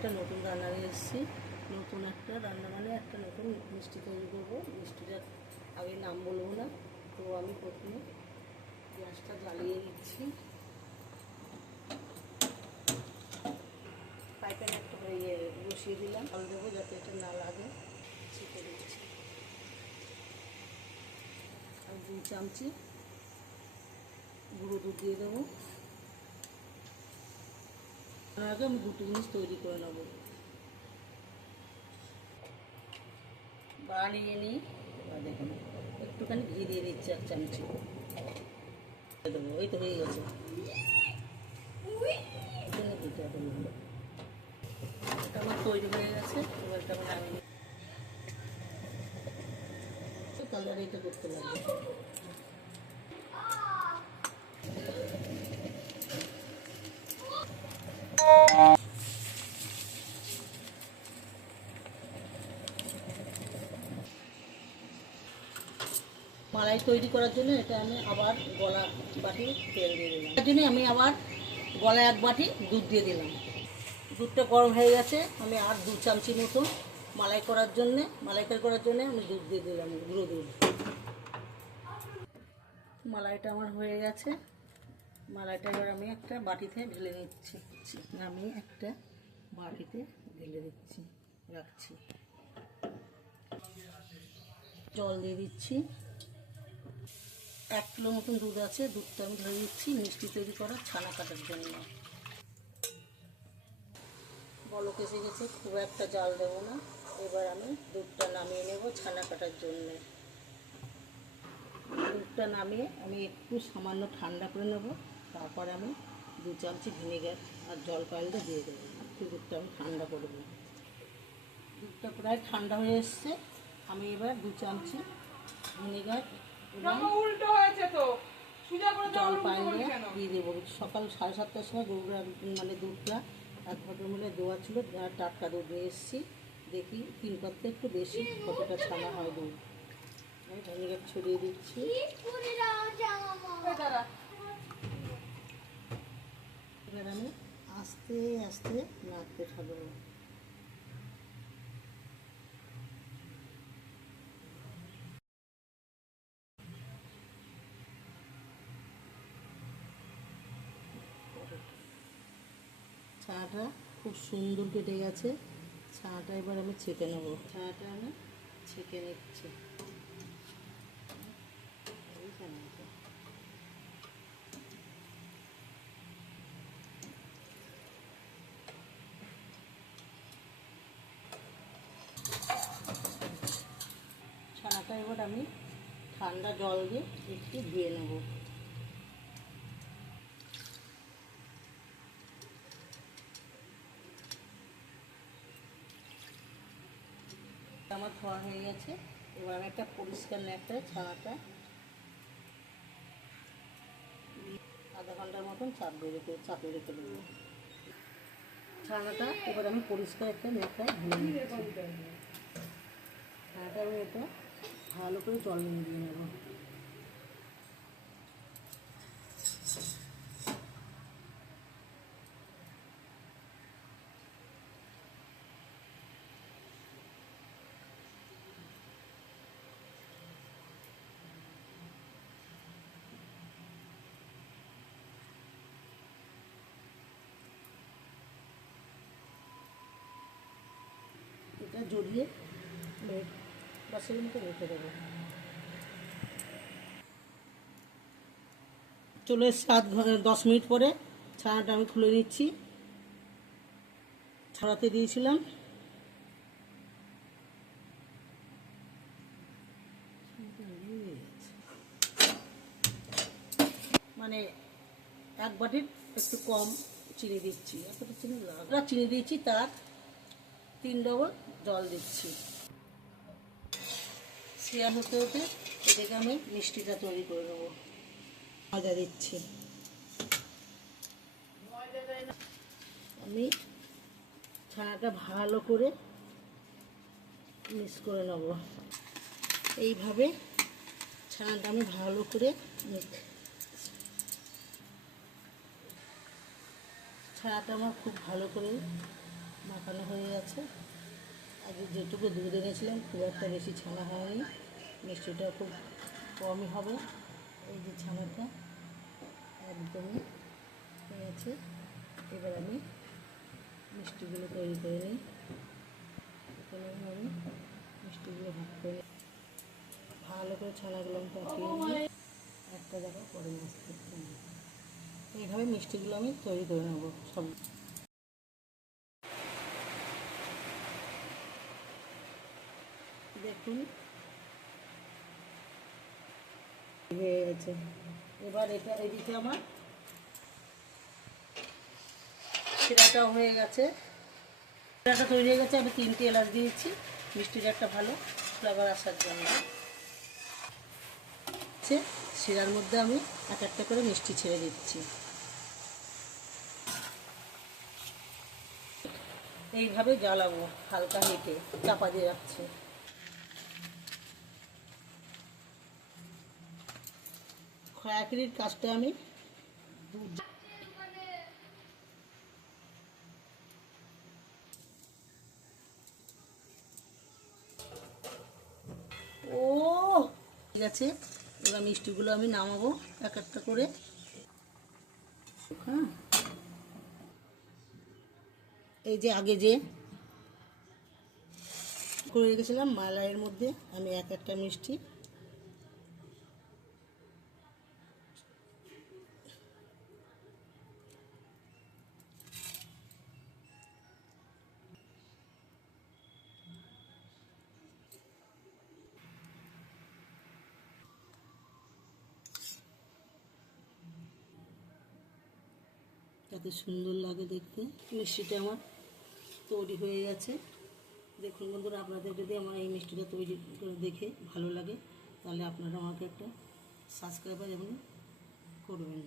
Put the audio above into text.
একটা নতুন রান্না নিয়ে এসেছি। নতুন একটা রান্না মানে একটা নতুন মিষ্টি তৈরি করবো। মিষ্টিটা আগে নাম বলবো না, তো আমি প্রথমে গ্যাসটা জ্বালিয়ে নিচ্ছি। পাইপের একটা বসিয়ে দিলাম, জল দেবো যাতে এটা না লাগে। ছেঁকে দিচ্ছি আর 2 চামচি গুঁড়ো দুধ দিয়ে দেবো। তার আগে আমি দুটো জিনিস তৈরি করে নেবো। বানিয়ে নিই। এবার দেখুন একটুখানি ঘি দিয়ে দিচ্ছি 1 চামচি দেবো। এই তো হয়ে গেছে। এটা আমার তৈরি হয়ে গেছে। এবার এটা আমি নামিয়ে কালার এটা করতে লাগবে। মালাই তৈরি করার জন্য এটা আমি আবার গলা বাটি তেল দিয়ে দিলাম। তার জন্য আমি আবার গলায় 1 বাটি দুধ দিয়ে দিলাম। দুধটা গরম হয়ে গেছে। আমি আর 2 চামচি মতো মালাইকারি করার জন্য আমি দুধ দিয়ে দিলাম, গুঁড়ো দুধ। মালাইটা আমার হয়ে গেছে। মালাইটা এবার আমি একটা বাটিতে ঢেলে নিচ্ছি। আমি একটা বাটিতে ঢেলে দিচ্ছি, রাখছি। জল দিয়ে দিচ্ছি। 1 কিলো মতন দুধ আছে। দুধটা আমি ঢেলে দিচ্ছি মিষ্টি তৈরি করা ছানা কাটার জন্য। বলক এসে গেছে, খুব একটা জাল দেবো না। এবার আমি দুধটা নামিয়ে নেব ছানা কাটার জন্য। দুধটা নামিয়ে আমি একটু সামান্য ঠান্ডা করে নেব। তারপর আমি 2 চামচি ভিনেগার আর জলপাইটা দিয়ে দেবো। দুধটা আমি ঠান্ডা করে দেবো। দুধটা প্রায় ঠান্ডা হয়ে এসছে। আমি এবার 2 চামচি ভিনেগার জলপাইটা দিয়ে দেবো। সকাল 7:30টার সময় গরুরা মানে দুধটা 1 ঘন্টার মধ্যে দেওয়া ছিল। টাটকা দুধ নিয়ে এসেছি। দেখি 3 পাত্রে একটু বেশি কতটা ছানা হয় দুধ। আমি ভিনেগার ছড়িয়ে দিচ্ছি। এবার আমি আস্তে আস্তে নাড়তে থাকবো। ছানাটা খুব সুন্দর কেটে গেছে। ছানাটা এবার আমি ছেঁকে নেব। ছানাটা আমি ছেঁকে নিচ্ছি। ছানাটা এবার আমি ঠান্ডা জল দিয়ে একটু ধুয়ে নেব। আমার ধোয়া হয়ে গেছে। এবার আমি একটা পরিষ্কার ন্যাকড়ায় ছানাটা আধা ঘন্টার মতন চাপে রেখে দেবো। ছানাটা এবার আমি পরিষ্কার একটা ন্যাকড়ায় ধুয়ে নিচ্ছি। ছানাটা আমি এটা ভালো করে জল দিয়ে নেব। এটা জড়িয়ে 10 মিনিট মতো রেখে দেবো। চলে এসছে 10 মিনিট পরে। ছানাটা আমি খুলে নিচ্ছি। ছড়াতে দিয়েছিলাম। মানে 1 বাটির একটু কম চিনি দিচ্ছি। এতটা চিনি লাগবে। চিনি দিয়েছি, তার 3 ডবল জল দিচ্ছি। শেয়া হতে হতে এটাকে আমি মিষ্টিটা তৈরি করে নেবো। ময়দা দিচ্ছি। আমি ছানাটা ভালো করে মিক্স করে নেব। এইভাবে ছানাটা আমি ভালো করে ছানাটা আমার খুব ভালো করে মাখানো হয়ে গেছে। আগে যেটুকু দুধ এনেছিলাম খুব একটা বেশি ছানা হয়নি, মিষ্টিটা খুব কমই হবে। এই যে ছানাটা একদমই হয়েছে। এবার আমি মিষ্টিগুলো তৈরি করে নিই। এখানে আমি মিষ্টিগুলো ভাগ করে নিই, ভালো করে ছানাগুলো আমি পাকিয়ে নিই, একটা জায়গায় পরে মাছতে। এইভাবে মিষ্টিগুলো আমি তৈরি করে নেবো সব। দেখুন হয়ে গেছে। এবার এটা এদিকে আমার শিরাটাও হয়ে গেছে। শিরাটা তৈরি হয়ে গেছে। আমি 3টে এলাচ দিয়েছি মিষ্টির একটা ভালো ফ্লেভার আসার জন্য। শিরার মধ্যে আমি এক একটা করে মিষ্টি ছেড়ে দিচ্ছি। এইভাবে জ্বালাবো হালকা হিটে, চাপা দিয়ে রাখছি। খয়াকিরির কাজটা আমি ও ঠিক আছে। এবার মিষ্টিগুলো আমি নামাবো এক একটা করে। হ্যাঁ, এই যে আগে যে করে রেখেছিলাম মালাইয়ের মধ্যে আমি এক একটা মিষ্টি যাতে সুন্দর লাগে দেখতে। মিষ্টিটা আমার তৈরি হয়ে গেছে। দেখুন বন্ধুরা, আপনাদের যদি আমার এই মিষ্টিটা তৈরি করে দেখে ভালো লাগে তাহলে আপনারা আমাকে একটা সাবস্ক্রাইবার এমনি করবেন।